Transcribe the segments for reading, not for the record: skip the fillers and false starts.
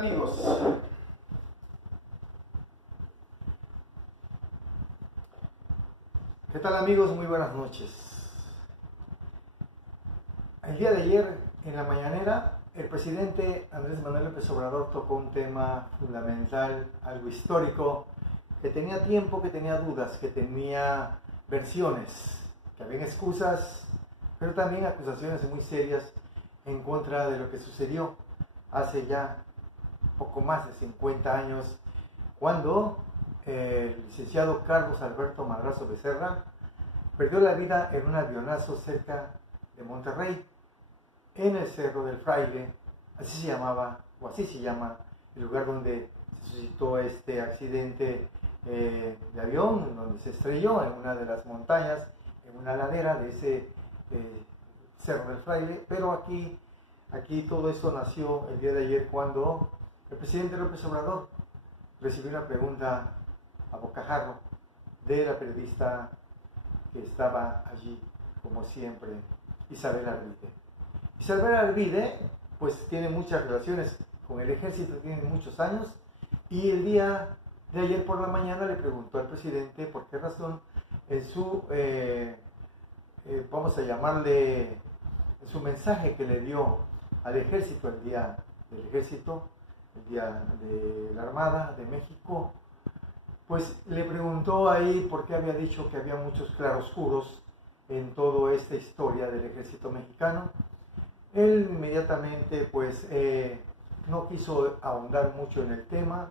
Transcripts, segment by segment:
amigos? ¿Qué tal amigos? Muy buenas noches. El día de ayer, en la mañanera, el presidente Andrés Manuel López Obrador tocó un tema fundamental, algo histórico, que tenía tiempo, que tenía dudas, que tenía versiones, que habían excusas, pero también acusaciones muy serias en contra de lo que sucedió hace ya poco más de 50 años, cuando el licenciado Carlos Alberto Madrazo Becerra perdió la vida en un avionazo cerca de Monterrey, en el Cerro del Fraile. Así se llamaba, o así se llama, el lugar donde se suscitó este accidente de avión, donde se estrelló en una de las montañas, en una ladera de ese Cerro del Fraile. Pero aquí todo esto nació el día de ayer, cuando el presidente López Obrador recibió una pregunta a bocajarro de la periodista que estaba allí, como siempre, Isabel Arvide. Isabel Arvide, pues tiene muchas relaciones con el ejército, tiene muchos años, y el día de ayer por la mañana le preguntó al presidente por qué razón en su, vamos a llamarle, en su mensaje que le dio al ejército, el día del ejército, el día de la Armada de México, pues le preguntó ahí por qué había dicho que había muchos claroscuros en toda esta historia del ejército mexicano. Él inmediatamente pues no quiso ahondar mucho en el tema,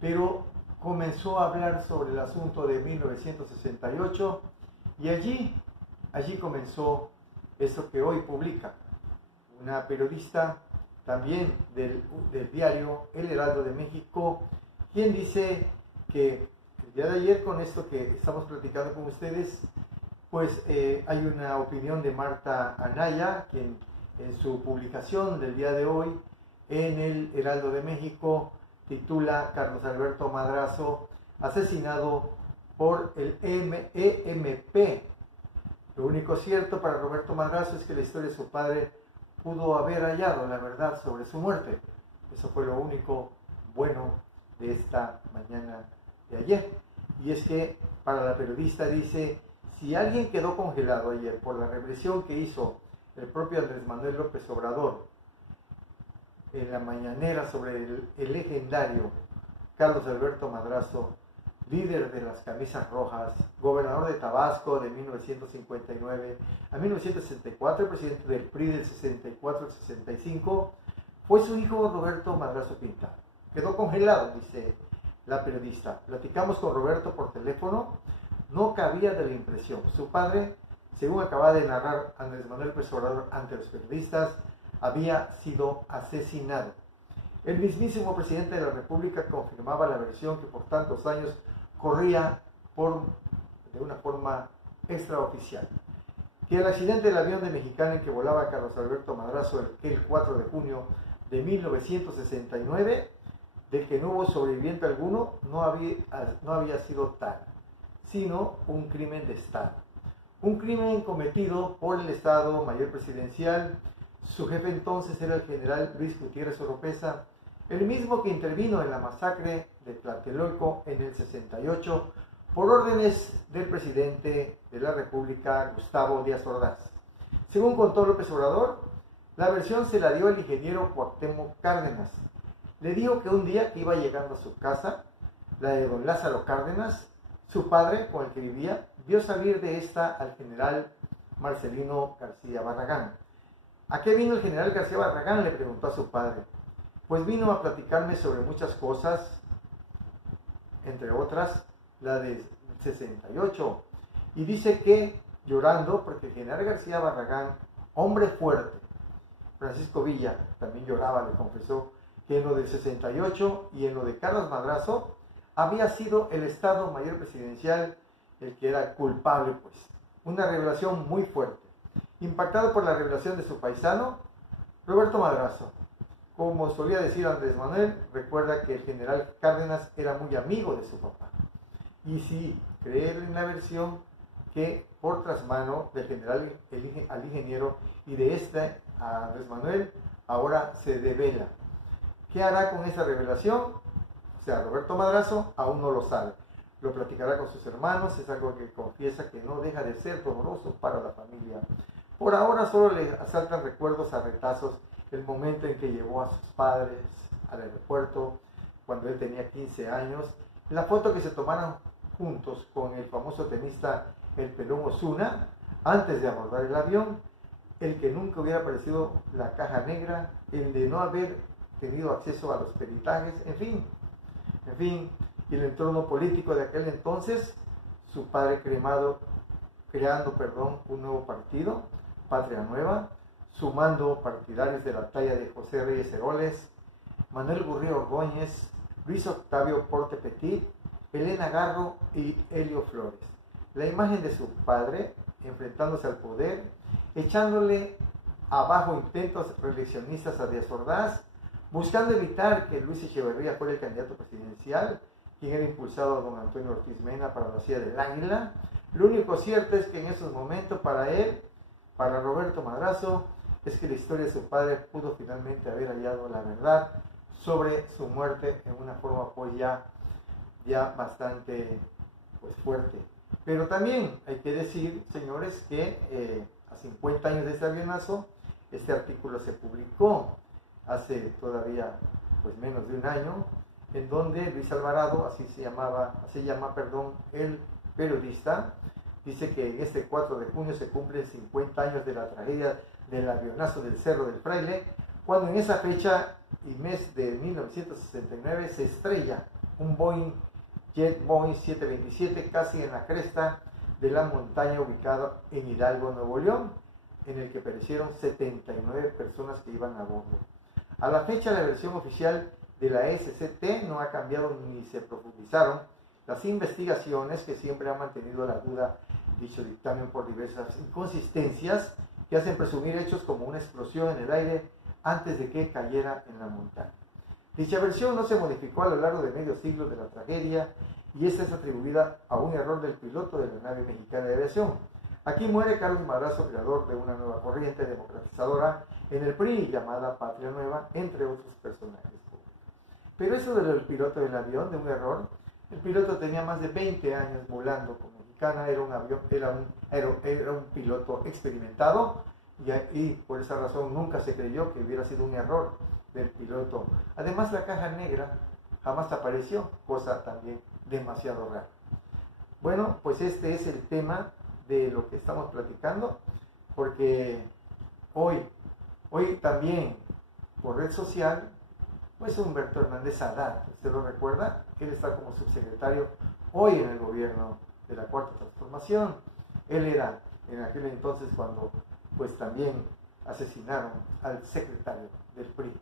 pero comenzó a hablar sobre el asunto de 1968, y allí comenzó eso que hoy publica una periodista también del diario El Heraldo de México, quien dice que el día de ayer, con esto que estamos platicando con ustedes, pues hay una opinión de Marta Anaya, quien en su publicación del día de hoy en el Heraldo de México titula Carlos Alberto Madrazo asesinado por el EMP. Lo único cierto para Roberto Madrazo es que la historia de su padre pudo haber hallado la verdad sobre su muerte. Eso fue lo único bueno de esta mañana de ayer. Y es que para la periodista dice, si alguien quedó congelado ayer por la represión que hizo el propio Andrés Manuel López Obrador en la mañanera sobre el legendario Carlos Alberto Madrazo, líder de las camisas rojas, gobernador de Tabasco de 1959 a 1964, presidente del PRI del 64 al 65, fue su hijo Roberto Madrazo Pinta. Quedó congelado, dice la periodista. Platicamos con Roberto por teléfono, no cabía de la impresión. Su padre, según acaba de narrar Andrés Manuel López Obrador ante los periodistas, había sido asesinado. El mismísimo presidente de la República confirmaba la versión que por tantos años corría de una forma extraoficial, que el accidente del avión de Mexicana en que volaba Carlos Alberto Madrazo el 4 de junio de 1969, del que no hubo sobreviviente alguno, no había sido tal, sino un crimen de Estado. Un crimen cometido por el Estado Mayor Presidencial. Su jefe entonces era el general Luis Gutiérrez Oropeza, el mismo que intervino en la masacre de Tlatelolco en el 68 por órdenes del presidente de la República, Gustavo Díaz Ordaz. Según contó López Obrador, la versión se la dio el ingeniero Cuauhtémoc Cárdenas. Le dijo que un día que iba llegando a su casa, la de don Lázaro Cárdenas, su padre, con el que vivía, vio salir de esta al general Marcelino García Barragán. ¿A qué vino el general García Barragán?, le preguntó a su padre. Pues vino a platicarme sobre muchas cosas, entre otras la de 68, y dice que llorando, porque el general García Barragán, hombre fuerte, Francisco Villa también lloraba, le confesó que en lo del 68 y en lo de Carlos Madrazo había sido el Estado Mayor Presidencial el que era culpable, pues. Una revelación muy fuerte. Impactado por la revelación de su paisano, Roberto Madrazo, como solía decir Andrés Manuel, recuerda que el general Cárdenas era muy amigo de su papá. Y sí, creer en la versión que por trasmano del general al ingeniero y de este a Andrés Manuel, ahora se devela. ¿Qué hará con esa revelación? O sea, Roberto Madrazo aún no lo sabe. Lo platicará con sus hermanos, es algo que confiesa que no deja de ser doloroso para la familia. Por ahora solo le asaltan recuerdos a retazos el momento en que llevó a sus padres al aeropuerto cuando él tenía 15 años, la foto que se tomaron juntos con el famoso tenista El Pelón Osuna antes de abordar el avión, el que nunca hubiera aparecido la caja negra, el de no haber tenido acceso a los peritajes, en fin, y el entorno político de aquel entonces, su padre creando un nuevo partido, Patria Nueva, sumando partidarios de la talla de José Reyes Heroles, Manuel Gurría Ordóñez, Luis Octavio Porte Petit, Elena Garro y Helio Flores. La imagen de su padre enfrentándose al poder, echándole abajo intentos reeleccionistas a Díaz Ordaz, buscando evitar que Luis Echeverría fuera el candidato presidencial, quien era impulsado a don Antonio Ortiz Mena para la silla del Águila. Lo único cierto es que en esos momentos para él, para Roberto Madrazo, es que la historia de su padre pudo finalmente haber hallado la verdad sobre su muerte en una forma pues ya bastante pues fuerte. Pero también hay que decir, señores, que a 50 años de este avionazo, este artículo se publicó hace todavía pues menos de un año, en donde Luis Alvarado, así se llama, el periodista, dice que en este 4 de junio se cumplen 50 años de la tragedia del avionazo del Cerro del Fraile, cuando en esa fecha y mes de 1969 se estrella un Jet Boeing 727 casi en la cresta de la montaña ubicada en Hidalgo, Nuevo León, en el que perecieron 79 personas que iban a bordo. A la fecha, la versión oficial de la SCT no ha cambiado ni se profundizaron las investigaciones que siempre han mantenido la duda dicho dictamen por diversas inconsistencias que hacen presumir hechos como una explosión en el aire antes de que cayera en la montaña. Dicha versión no se modificó a lo largo de medio siglo de la tragedia y esta es atribuida a un error del piloto de la nave mexicana de aviación. Aquí muere Carlos Madrazo, creador de una nueva corriente democratizadora en el PRI llamada Patria Nueva, entre otros personajes. Pero eso del piloto del avión, de un error, el piloto tenía más de 20 años volando con Mexicana, era un piloto experimentado y por esa razón nunca se creyó que hubiera sido un error del piloto. Además, la caja negra jamás apareció, cosa también demasiado rara. Bueno, pues este es el tema de lo que estamos platicando, porque hoy también por red social, pues Humberto Hernández Haddad, ¿usted lo recuerda? Él está como subsecretario hoy en el gobierno de la Cuarta Transformación. Él era en aquel entonces cuando pues también asesinaron al secretario del PRI.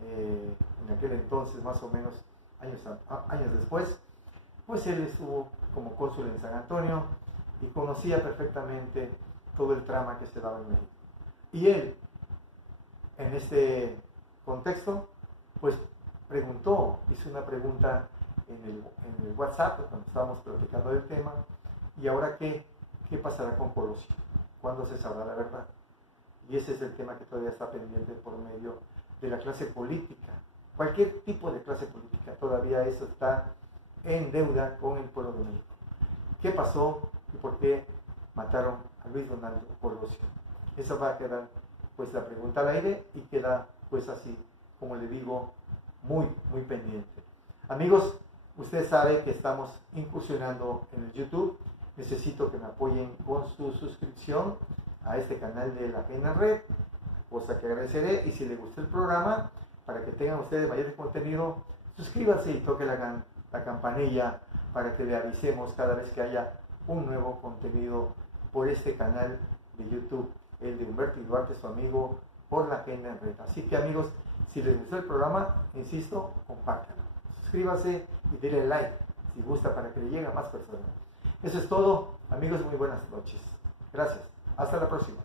En aquel entonces, más o menos años después, pues él estuvo como cónsul en San Antonio y conocía perfectamente todo el trama que se daba en México. Y él, en este contexto, pues hizo una pregunta en el WhatsApp cuando estábamos platicando del tema. ¿Y ahora qué pasará con Colosio? ¿Cuándo se sabrá la verdad? Y ese es el tema que todavía está pendiente por medio de la clase política. Cualquier tipo de clase política, todavía eso está en deuda con el pueblo de México. ¿Qué pasó y por qué mataron a Luis Donaldo Colosio? Esa va a quedar pues la pregunta al aire y queda pues así, como le digo, muy pendiente. Amigos, usted sabe que estamos incursionando en el YouTube. Necesito que me apoyen con su suscripción a este canal de La Agenda en Red, cosa que agradeceré. Y si le gustó el programa, para que tengan ustedes mayor contenido, suscríbase y toque la campanilla para que le avisemos cada vez que haya un nuevo contenido por este canal de YouTube, el de Humberto y Duarte, su amigo por La Agenda en Red. Así que amigos, si les gustó el programa, insisto, compártanlo, suscríbase y denle like si gusta para que le llegue a más personas. Eso es todo, amigos, muy buenas noches. Gracias, hasta la próxima.